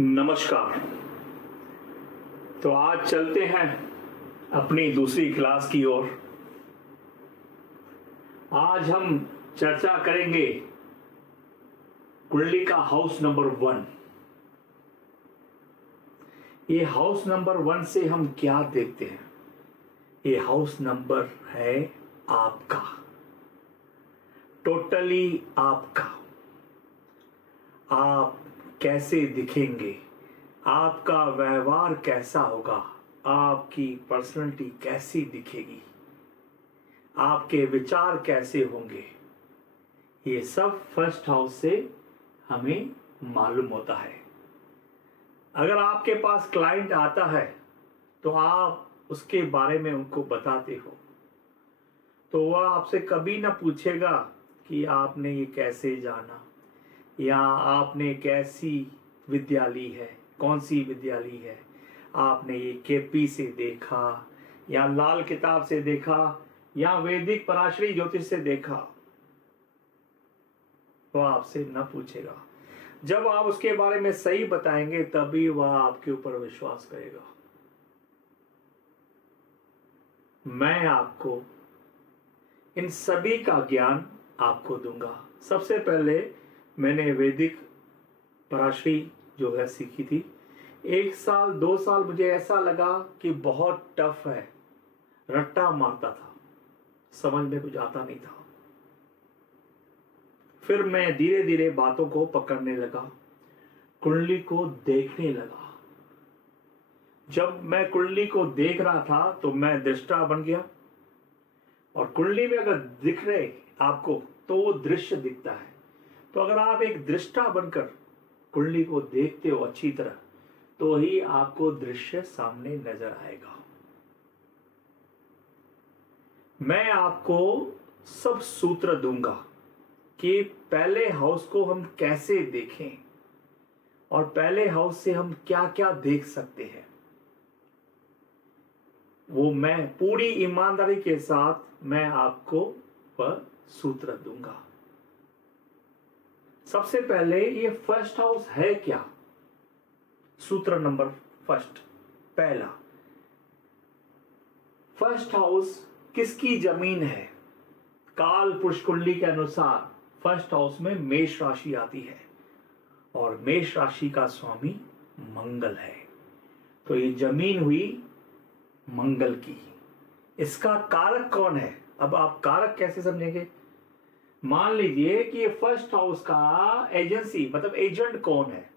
नमस्कार। तो आज चलते हैं अपनी दूसरी क्लास की ओर। आज हम चर्चा करेंगे कुंडली का हाउस नंबर 1। ये हाउस नंबर 1 से हम क्या देखते हैं? ये हाउस नंबर है आपका, टोटली आपका। आप कैसे दिखेंगे, आपका व्यवहार कैसा होगा, आपकी पर्सनालिटी कैसी दिखेगी, आपके विचार कैसे होंगे, ये सब फर्स्ट हाउस से हमें मालूम होता है। अगर आपके पास क्लाइंट आता है तो आप उसके बारे में उनको बताते हो, तो वह आपसे कभी ना पूछेगा कि आपने ये कैसे जाना या आपने कैसी विद्या ली है, कौन सी विद्या ली है, आपने ये केपी से देखा या लाल किताब से देखा या वैदिक पराशरी ज्योतिष से देखा। वह आपसे न पूछेगा। जब आप उसके बारे में सही बताएंगे तभी वह आपके ऊपर विश्वास करेगा। मैं आपको इन सभी का ज्ञान आपको दूंगा। सबसे पहले मैंने वैदिक पराशरी जो है सीखी थी। 1 साल 2 साल मुझे ऐसा लगा कि बहुत टफ है, रट्टा मारता था, समझ में कुछ आता नहीं था। फिर मैं धीरे धीरे बातों को पकड़ने लगा, कुंडली को देखने लगा। जब मैं कुंडली को देख रहा था तो मैं दृष्टा बन गया। और कुंडली में अगर दिख रहे आपको तो वो दृश्य दिखता है। तो अगर आप एक दृष्टा बनकर कुंडली को देखते हो अच्छी तरह, तो ही आपको दृश्य सामने नजर आएगा। मैं आपको सब सूत्र दूंगा कि पहले हाउस को हम कैसे देखें और पहले हाउस से हम क्या क्या देख सकते हैं। वो मैं पूरी ईमानदारी के साथ मैं आपको वह सूत्र दूंगा। सबसे पहले ये फर्स्ट हाउस है क्या? सूत्र नंबर फर्स्ट, पहला, फर्स्ट हाउस किसकी जमीन है? काल पुरुष कुंडली के अनुसार फर्स्ट हाउस में मेष राशि आती है और मेष राशि का स्वामी मंगल है। तो ये जमीन हुई मंगल की। इसका कारक कौन है? अब आप कारक कैसे समझेंगे? मान लीजिए कि ये फर्स्ट हाउस का एजेंसी मतलब एजेंट कौन है,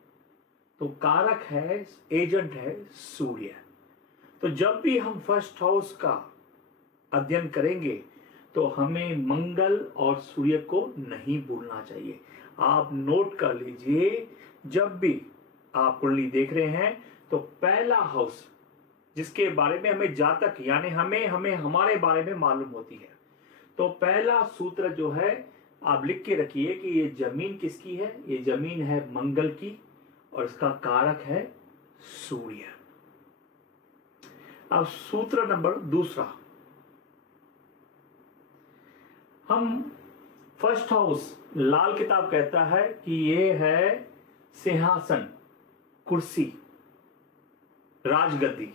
तो कारक है, एजेंट है सूर्य। तो जब भी हम फर्स्ट हाउस का अध्ययन करेंगे तो हमें मंगल और सूर्य को नहीं भूलना चाहिए। आप नोट कर लीजिए, जब भी आप कुंडली देख रहे हैं तो पहला हाउस जिसके बारे में हमें जातक यानी हमें हमारे बारे में मालूम होती है, तो पहला सूत्र जो है आप लिख के रखिए कि ये जमीन किसकी है? ये जमीन है मंगल की और इसका कारक है सूर्य। अब सूत्र नंबर दूसरा, हम फर्स्ट हाउस लाल किताब कहता है कि ये है सिंहासन, कुर्सी, राजगद्दी।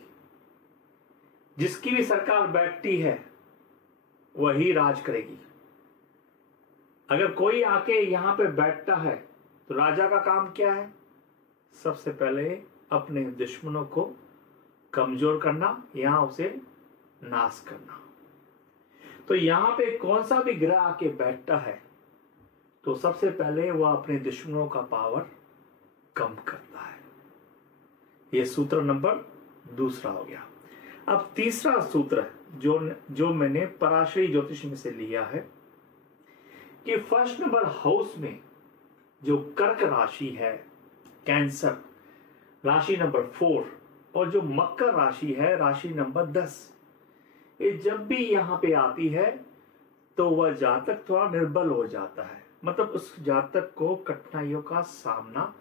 जिसकी भी सरकार बैठती है वही राज करेगी। अगर कोई आके यहां पे बैठता है तो राजा का काम क्या है? सबसे पहले अपने दुश्मनों को कमजोर करना, यहां उसे नाश करना। तो यहां पे कौन सा भी ग्रह आके बैठता है तो सबसे पहले वह अपने दुश्मनों का पावर कम करता है। यह सूत्र नंबर दूसरा हो गया। अब तीसरा सूत्र जो मैंने पराशरी ज्योतिष में से लिया है कि फर्स्ट नंबर हाउस में जो कर्क राशि है, कैंसर राशि नंबर 4 और जो मकर राशि है राशि नंबर 10, ये जब भी यहां पे आती है तो वह जातक थोड़ा निर्बल हो जाता है। मतलब उस जातक को कठिनाइयों का सामना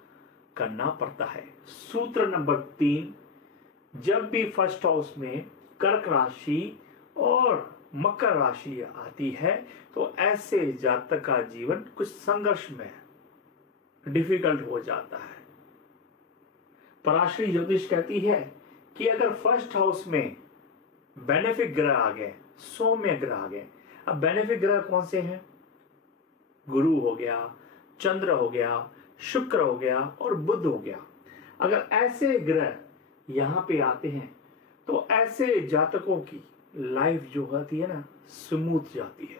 करना पड़ता है। सूत्र नंबर 3, जब भी फर्स्ट हाउस में कर्क राशि और मकर राशि आती है तो ऐसे जातक का जीवन कुछ संघर्ष में डिफिकल्ट हो जाता है। पराशरी ज्योतिष कहती है कि अगर फर्स्ट हाउस में बेनिफिक ग्रह आ गए, सौम्य ग्रह आ गए। अब बेनिफिक ग्रह कौन से हैं? गुरु हो गया, चंद्र हो गया, शुक्र हो गया और बुध हो गया। अगर ऐसे ग्रह यहां पे आते हैं तो ऐसे जातकों की लाइफ जो होती है ना, स्मूथ जाती है।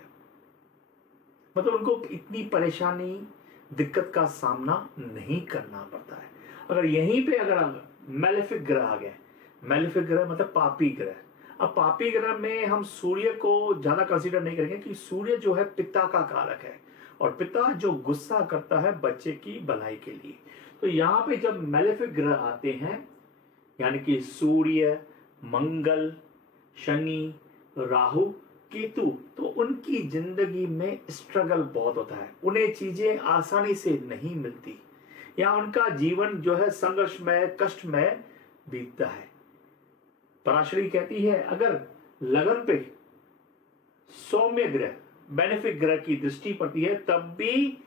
मतलब उनको इतनी परेशानी, दिक्कत का सामना नहीं करना पड़ता है। अगर यहीं पे अगर मैलेफिक ग्रह आ गए, मैलेफिक ग्रह मतलब पापी ग्रह। अब पापी ग्रह में हम सूर्य को ज्यादा कंसीडर नहीं करेंगे कि सूर्य जो है पिता का कारक है और पिता जो गुस्सा करता है बच्चे की भलाई के लिए। तो यहाँ पे जब मैलेफिक ग्रह आते हैं, यानी कि सूर्य, मंगल, शनि, राहु, केतु, तो उनकी जिंदगी में स्ट्रगल बहुत होता है। उन्हें चीजें आसानी से नहीं मिलती या उनका जीवन जो है संघर्षमय, कष्टमय बीतता है। पराशरी कहती है अगर लगन पे सौम्य ग्रह, बेनिफिक ग्रह की दृष्टि पड़ती है तब भी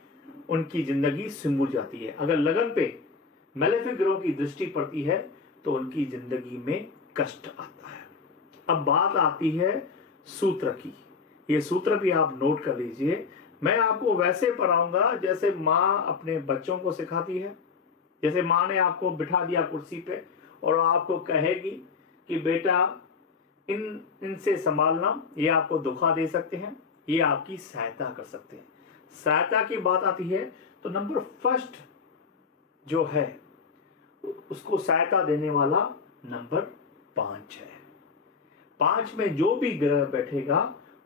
उनकी जिंदगी सिमुर जाती है। अगर लगन पे मैलेफिक ग्रहों की दृष्टि पड़ती है तो उनकी जिंदगी में कष्ट आता है। अब बात आती है सूत्र की। ये सूत्र भी आप नोट कर लीजिए। मैं आपको वैसे पढ़ाऊंगा जैसे माँ अपने बच्चों को सिखाती है। जैसे माँ ने आपको बिठा दिया कुर्सी पे और आपको कहेगी कि बेटा इनसे संभालना, ये आपको धोखा दे सकते हैं, ये आपकी सहायता कर सकते हैं। सहायता की बात आती है तो नंबर फर्स्ट जो है उसको सहायता देने वाला नंबर 5 है। 5 में जो भी ग्रह बैठेगा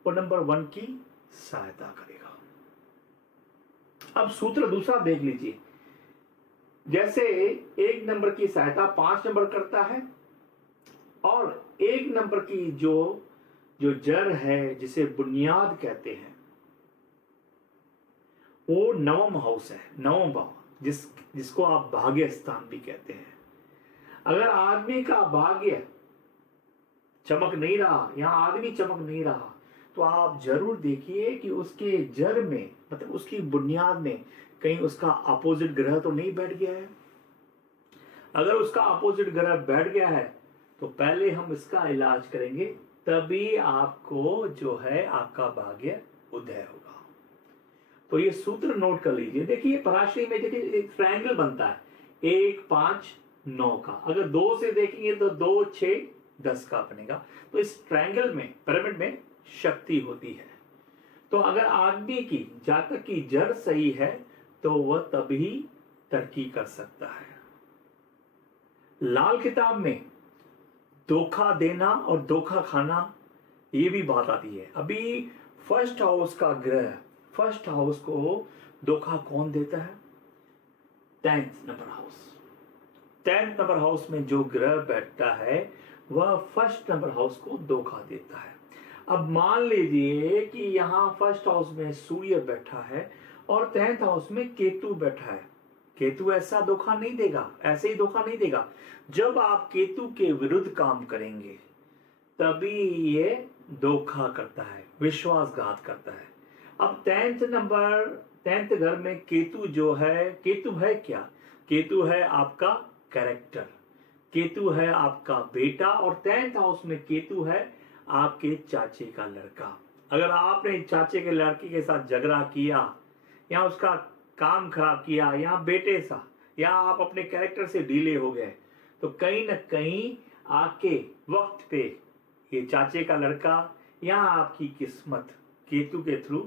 वो नंबर 1 की सहायता करेगा। अब सूत्र दूसरा देख लीजिए। जैसे 1 नंबर की सहायता 5 नंबर करता है और 1 नंबर की जो जड़ है जिसे बुनियाद कहते हैं वो नवम हाउस है, नवम भाव, जिसको आप भाग्य स्थान भी कहते हैं। अगर आदमी का भाग्य चमक नहीं रहा या आदमी चमक नहीं रहा तो आप जरूर देखिए कि उसके जड़ में, मतलब उसकी बुनियाद में कहीं उसका अपोजिट ग्रह तो नहीं बैठ गया है। अगर उसका अपोजिट ग्रह बैठ गया है तो पहले हम इसका इलाज करेंगे, तभी आपको जो है आपका भाग्य उदय होगा। तो ये सूत्र नोट कर लीजिए। देखिए पराशरी में देखिए एक ट्रायंगल बनता है 1, 5, 9 का। अगर 2 से देखेंगे तो 2, 6, 10 का बनेगा। तो इस ट्रायंगल में, पिरामिड में शक्ति होती है। तो अगर आदमी की, जातक की जड़ सही है तो वह तभी तरक्की कर सकता है। लाल किताब में धोखा देना और धोखा खाना, ये भी बात आती है। अभी फर्स्ट हाउस का ग्रह, फर्स्ट हाउस को धोखा कौन देता है? 10th number house. 10th number house में जो ग्रह बैठता है वह फर्स्ट नंबर हाउस को धोखा देता है। अब मान लीजिए कि यहाँ फर्स्ट हाउस में सूर्य बैठा है और 10th हाउस में केतु बैठा है। केतु ऐसा धोखा नहीं देगा, ऐसे ही धोखा नहीं देगा। जब आप केतु के विरुद्ध काम करेंगे तभी ये धोखा करता है, विश्वासघात करता है। अब 10th घर में केतु जो है, केतु है क्या? केतु है आपका कैरेक्टर, केतु है आपका बेटा और 10th हाउस में केतु है आपके चाचे का लड़का। अगर आपने चाचे के लड़के के साथ झगड़ा किया या उसका काम खराब किया या बेटे सा, या आप अपने कैरेक्टर से ढीले हो गए तो कहीं ना कहीं आके वक्त पे ये चाचे का लड़का या आपकी किस्मत केतु के थ्रू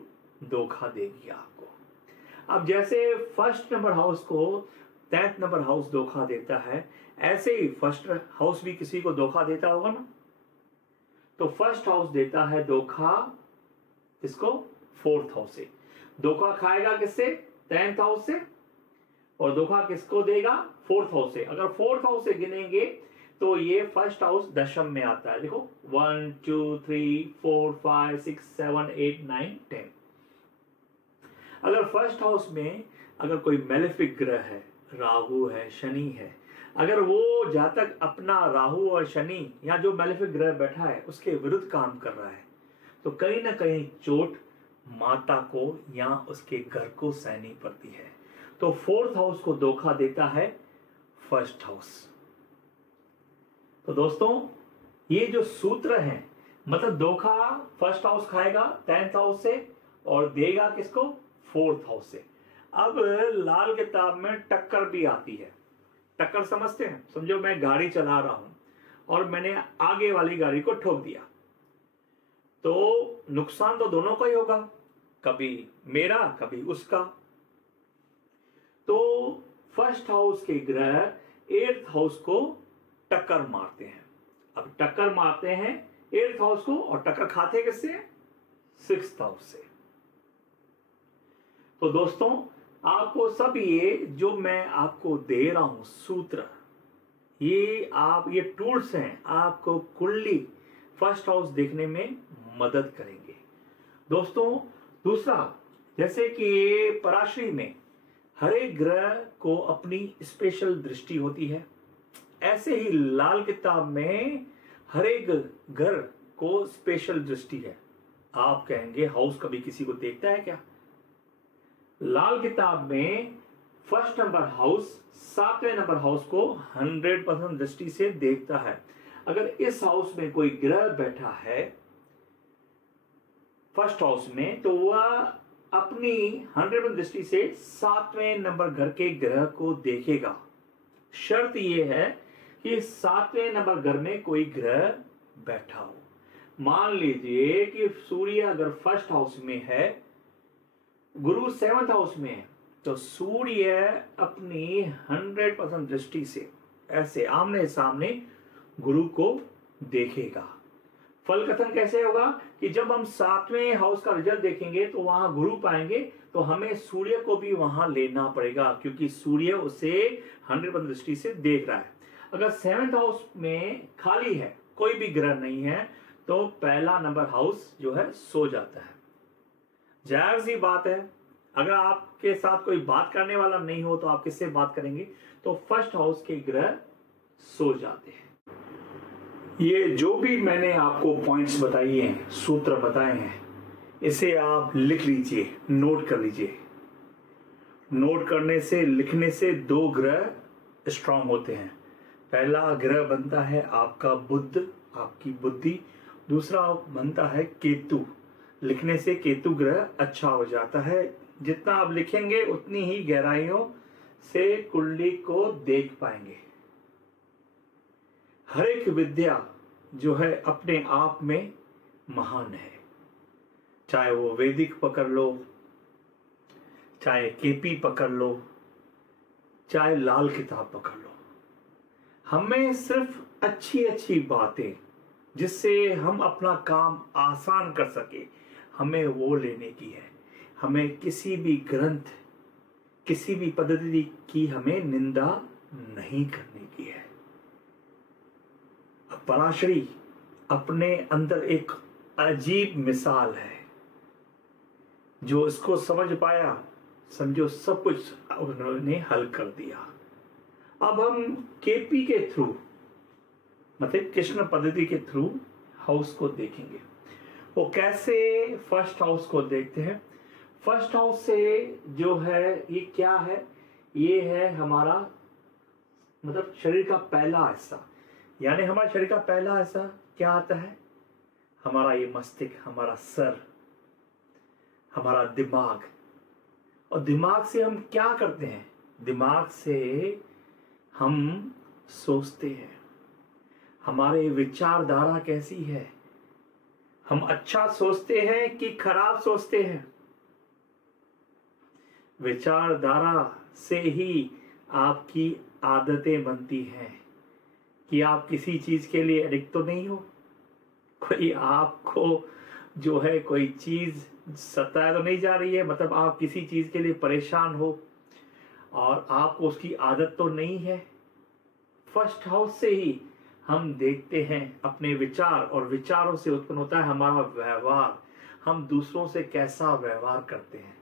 धोखा देगी आपको। अब जैसे फर्स्ट नंबर हाउस को 10th नंबर हाउस धोखा देता है, ऐसे ही फर्स्ट हाउस भी किसी को धोखा देता होगा ना। तो फर्स्ट हाउस देता है धोखा इसको 4th हाउस से। धोखा खाएगा किससे? 10th हाउस से। और धोखा किसको देगा? 4th हाउस से। अगर 4th हाउस से गिनेंगे तो ये फर्स्ट हाउस दशम में आता है। देखो 1, 2, 3, 4, 5, 6, 7, 8, 9, 10। अगर फर्स्ट हाउस में अगर कोई मेलेफिक ग्रह है, राहु है, शनि है, अगर वो जातक अपना राहु और शनि या जो मेलेफिक ग्रह बैठा है उसके विरुद्ध काम कर रहा है तो कहीं ना कहीं चोट माता को या उसके घर को सहनी पड़ती है। तो 4th हाउस को धोखा देता है फर्स्ट हाउस। तो दोस्तों ये जो सूत्र हैं, मतलब धोखा फर्स्ट हाउस खाएगा 10th हाउस से और देगा किसको? 4th हाउस से। अब लाल किताब में टक्कर भी आती है। टक्कर समझते हैं? समझो मैं गाड़ी चला रहा हूं और मैंने आगे वाली गाड़ी को ठोक दिया, तो नुकसान तो दोनों का ही होगा, कभी मेरा कभी उसका। तो फर्स्ट हाउस के ग्रह 8th हाउस को टक्कर मारते हैं। अब टक्कर मारते हैं 8th हाउस को और टक्कर खाते किससे? 6th हाउस से। तो दोस्तों आपको सब ये जो मैं आपको दे रहा हूं सूत्र, ये टूल्स हैं, आपको कुंडली फर्स्ट हाउस देखने में मदद करेंगे। दोस्तों दूसरा, जैसे कि पराशरी में हर एक ग्रह को अपनी स्पेशल दृष्टि होती है, ऐसे ही लाल किताब में हर एक घर को स्पेशल दृष्टि है। आप कहेंगे हाउस कभी किसी को देखता है क्या? लाल किताब में फर्स्ट नंबर हाउस 7वें नंबर हाउस को 100% दृष्टि से देखता है। अगर इस हाउस में कोई ग्रह बैठा है फर्स्ट हाउस में, तो वह अपनी 100% दृष्टि से 7वें नंबर घर के ग्रह को देखेगा। शर्त यह है कि 7वें नंबर घर में कोई ग्रह बैठा हो। मान लीजिए कि सूर्य अगर फर्स्ट हाउस में है, गुरु 7th हाउस में है, तो सूर्य अपनी 100% दृष्टि से ऐसे आमने सामने गुरु को देखेगा। फल कथन कैसे होगा कि जब हम 7वें हाउस का रिजल्ट देखेंगे तो वहां गुरु पाएंगे, तो हमें सूर्य को भी वहां लेना पड़ेगा, क्योंकि सूर्य उसे 100% दृष्टि से देख रहा है। अगर 7th हाउस में खाली है, कोई भी ग्रह नहीं है, तो पहला नंबर हाउस जो है सो जाता है। जाहिर सी बात है, अगर आपके साथ कोई बात करने वाला नहीं हो तो आप किससे बात करेंगे? तो फर्स्ट हाउस के ग्रह सो जाते हैं। ये जो भी मैंने आपको पॉइंट्स बताई हैं, सूत्र बताए हैं, इसे आप लिख लीजिए, नोट कर लीजिए। नोट करने से, लिखने से 2 ग्रह स्ट्रांग होते हैं। पहला ग्रह बनता है आपका बुध, आपकी बुद्धि। दूसरा बनता है केतु। लिखने से केतु ग्रह अच्छा हो जाता है। जितना आप लिखेंगे उतनी ही गहराइयों से कुंडली को देख पाएंगे। हर एक विद्या जो है अपने आप में महान है, चाहे वो वैदिक पकड़ लो, चाहे केपी पकड़ लो, चाहे लाल किताब पकड़ लो। हमें सिर्फ अच्छी अच्छी बातें जिससे हम अपना काम आसान कर सके, हमें वो लेने की है। हमें किसी भी ग्रंथ, किसी भी पद्धति की हमें निंदा नहीं करने की है। पराशरी अपने अंदर एक अजीब मिसाल है। जो इसको समझ पाया, समझो सब कुछ उन्होंने हल कर दिया। अब हम केपी के थ्रू, मतलब कृष्ण पद्धति के थ्रू हाउस को देखेंगे। वो कैसे फर्स्ट हाउस को देखते हैं? फर्स्ट हाउस से जो है ये क्या है? ये है हमारा मतलब शरीर का पहला हिस्सा। यानी हमारे शरीर का पहला हिस्सा क्या आता है? हमारा ये मस्तिष्क, हमारा सर, हमारा दिमाग। और दिमाग से हम क्या करते हैं? दिमाग से हम सोचते हैं। हमारे विचारधारा कैसी है? हम अच्छा सोचते हैं कि खराब सोचते हैं? विचारधारा से ही आपकी आदतें बनती हैं कि आप किसी चीज के लिए एडिक्ट तो नहीं हो। कोई आपको जो है कोई चीज सताए तो नहीं जा रही है, मतलब आप किसी चीज के लिए परेशान हो और आपको उसकी आदत तो नहीं है। फर्स्ट हाउस से ही हम देखते हैं अपने विचार, और विचारों से उत्पन्न होता है हमारा व्यवहार। हम दूसरों से कैसा व्यवहार करते हैं,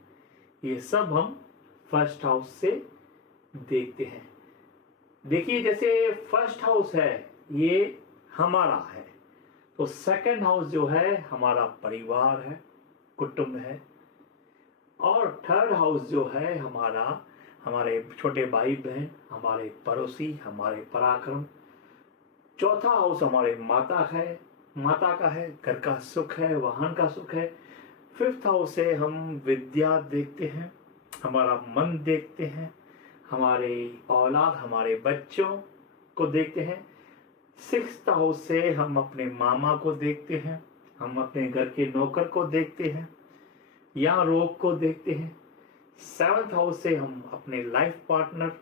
ये सब हम फर्स्ट हाउस से देखते हैं। देखिए जैसे फर्स्ट हाउस है ये हमारा है, तो सेकंड हाउस जो है हमारा परिवार है, कुटुंब है, और थर्ड हाउस जो है हमारे छोटे भाई बहन, हमारे पड़ोसी, हमारे पराक्रम, चौथा हाउस हमारे माता का है, घर का सुख है, वाहन का सुख है। फिफ्थ हाउस से हम विद्या देखते हैं, हमारा मन देखते हैं, हमारे औलाद, हमारे बच्चों को देखते हैं। सिक्स्थ हाउस से हम अपने मामा को देखते हैं, हम अपने घर के नौकर को देखते हैं या रोग को देखते हैं। सेवंथ हाउस से हम अपने लाइफ पार्टनर,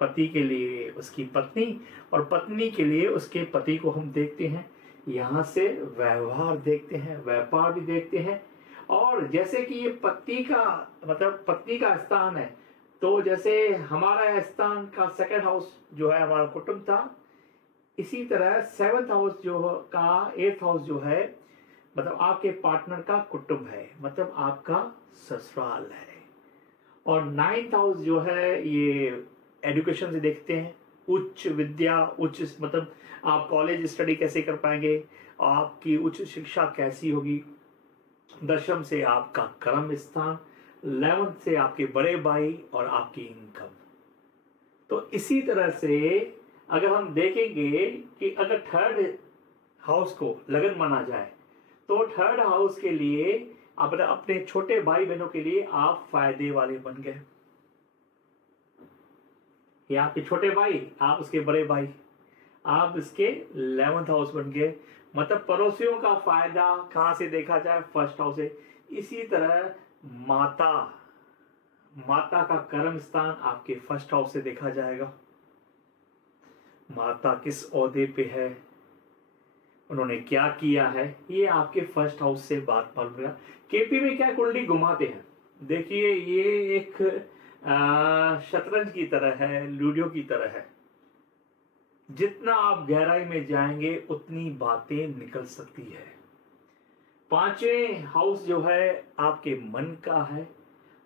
पति के लिए उसकी पत्नी और पत्नी के लिए उसके पति को हम देखते हैं। यहाँ से व्यवहार देखते हैं, व्यापार भी देखते हैं। और जैसे कि ये पति का मतलब पत्नी का स्थान है, तो जैसे हमारा स्थान का सेकंड हाउस जो है हमारा कुटुंब था, इसी तरह सेवंथ हाउस जो का एट्थ हाउस जो है मतलब आपके पार्टनर का कुटुंब है, मतलब आपका ससुराल है। और नाइन्थ हाउस जो है ये एजुकेशन से देखते हैं, उच्च विद्या, उच्च मतलब आप कॉलेज स्टडी कैसे कर पाएंगे, आपकी उच्च शिक्षा कैसी होगी। दशम से आपका कर्म स्थान, 11th से आपके बड़े भाई और आपकी इनकम। तो इसी तरह से अगर हम देखेंगे कि अगर थर्ड हाउस को लगन माना जाए तो थर्ड हाउस के लिए अपने छोटे भाई बहनों के लिए आप फायदे वाले बन गए। ये आपके छोटे भाई, आप उसके बड़े भाई, आप इसके 11th हाउस बन गए। मतलब पड़ोसियों का फायदा कहां से देखा जाए, फर्स्ट हाउस से। इसी तरह माता का कर्म स्थान आपके फर्स्ट हाउस से देखा जाएगा। माता किस ओहदे पे है, उन्होंने क्या किया है, ये आपके फर्स्ट हाउस से बात मालूम होगा। केपी में क्या कुंडली घुमाते हैं, देखिए ये एक शतरंज की तरह है, लूडो की तरह है। जितना आप गहराई में जाएंगे उतनी बातें निकल सकती है। पांचवें हाउस जो है आपके मन का है,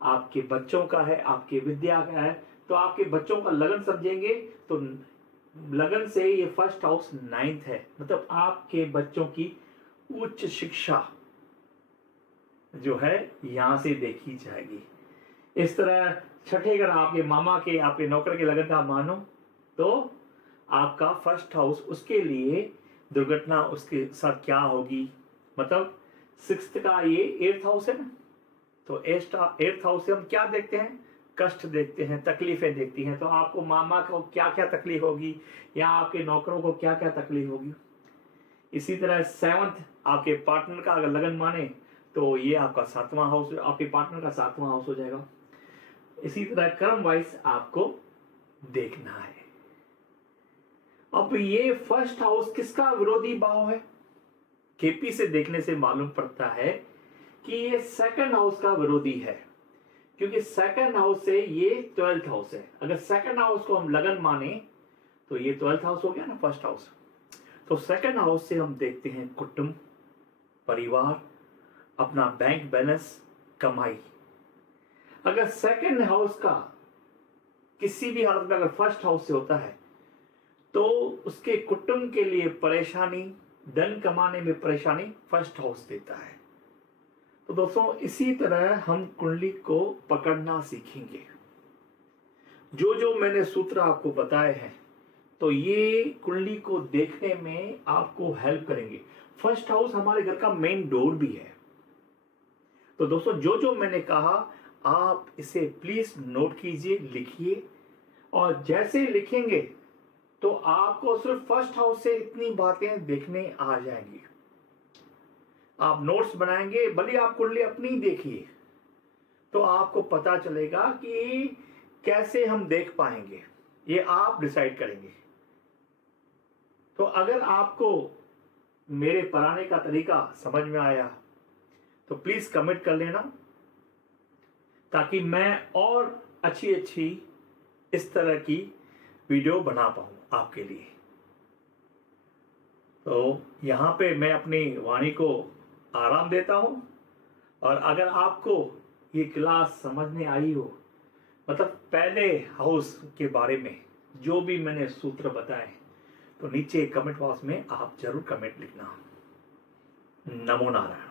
आपके बच्चों का है, आपके विद्या का है। तो आपके बच्चों का लगन समझेंगे तो लगन से ये फर्स्ट हाउस 9th है, मतलब आपके बच्चों की उच्च शिक्षा जो है यहां से देखी जाएगी। इस तरह छठे घर आपके मामा के, आपके नौकर के लगन का मानो तो आपका फर्स्ट हाउस, उसके लिए दुर्घटना उसके साथ क्या होगी। मतलब सिक्स्थ का ये 8th हाउस है ना, तो 8th हाउस से हम क्या देखते हैं, कष्ट देखते हैं, तकलीफें देखती हैं। तो आपको मामा को क्या क्या तकलीफ होगी या आपके नौकरों को क्या क्या तकलीफ होगी। इसी तरह 7th आपके पार्टनर का अगर लगन माने तो ये आपका 7वां हाउस, आपके पार्टनर का 7वां हाउस हो जाएगा। इसी तरह कर्म वाइज आपको देखना है। अब ये फर्स्ट हाउस किसका विरोधी भाव है, केपी से देखने से मालूम पड़ता है कि ये सेकंड हाउस का विरोधी है, क्योंकि सेकंड हाउस से ये 12th हाउस है। अगर सेकंड हाउस को हम लगन माने तो ये 12th हाउस हो गया ना, फर्स्ट हाउस। तो सेकंड हाउस से हम देखते हैं कुटुंब, परिवार, अपना बैंक बैलेंस, कमाई। अगर सेकंड हाउस का किसी भी हालत में अगर फर्स्ट हाउस से होता है तो उसके कुटुंब के लिए परेशानी, धन कमाने में परेशानी फर्स्ट हाउस देता है। तो दोस्तों इसी तरह हम कुंडली को पकड़ना सीखेंगे। जो जो मैंने सूत्र आपको बताए हैं तो ये कुंडली को देखने में आपको हेल्प करेंगे। फर्स्ट हाउस हमारे घर का मेन डोर भी है। तो दोस्तों जो जो मैंने कहा आप इसे प्लीज नोट कीजिए, लिखिए, और जैसे लिखेंगे तो आपको सिर्फ फर्स्ट हाउस से इतनी बातें देखने आ जाएंगी। आप नोट्स बनाएंगे, भले आप कुंडली अपनी देखिए, तो आपको पता चलेगा कि कैसे हम देख पाएंगे, ये आप डिसाइड करेंगे। तो अगर आपको मेरे पढ़ाने का तरीका समझ में आया तो प्लीज कमेंट कर लेना, ताकि मैं और अच्छी अच्छी इस तरह की वीडियो बना पाऊं आपके लिए। तो यहां पे मैं अपनी वाणी को आराम देता हूं, और अगर आपको ये क्लास समझ में आई हो, मतलब पहले हाउस के बारे में जो भी मैंने सूत्र बताए, तो नीचे कमेंट बॉक्स में आप जरूर कमेंट लिखना। नमो नारायण।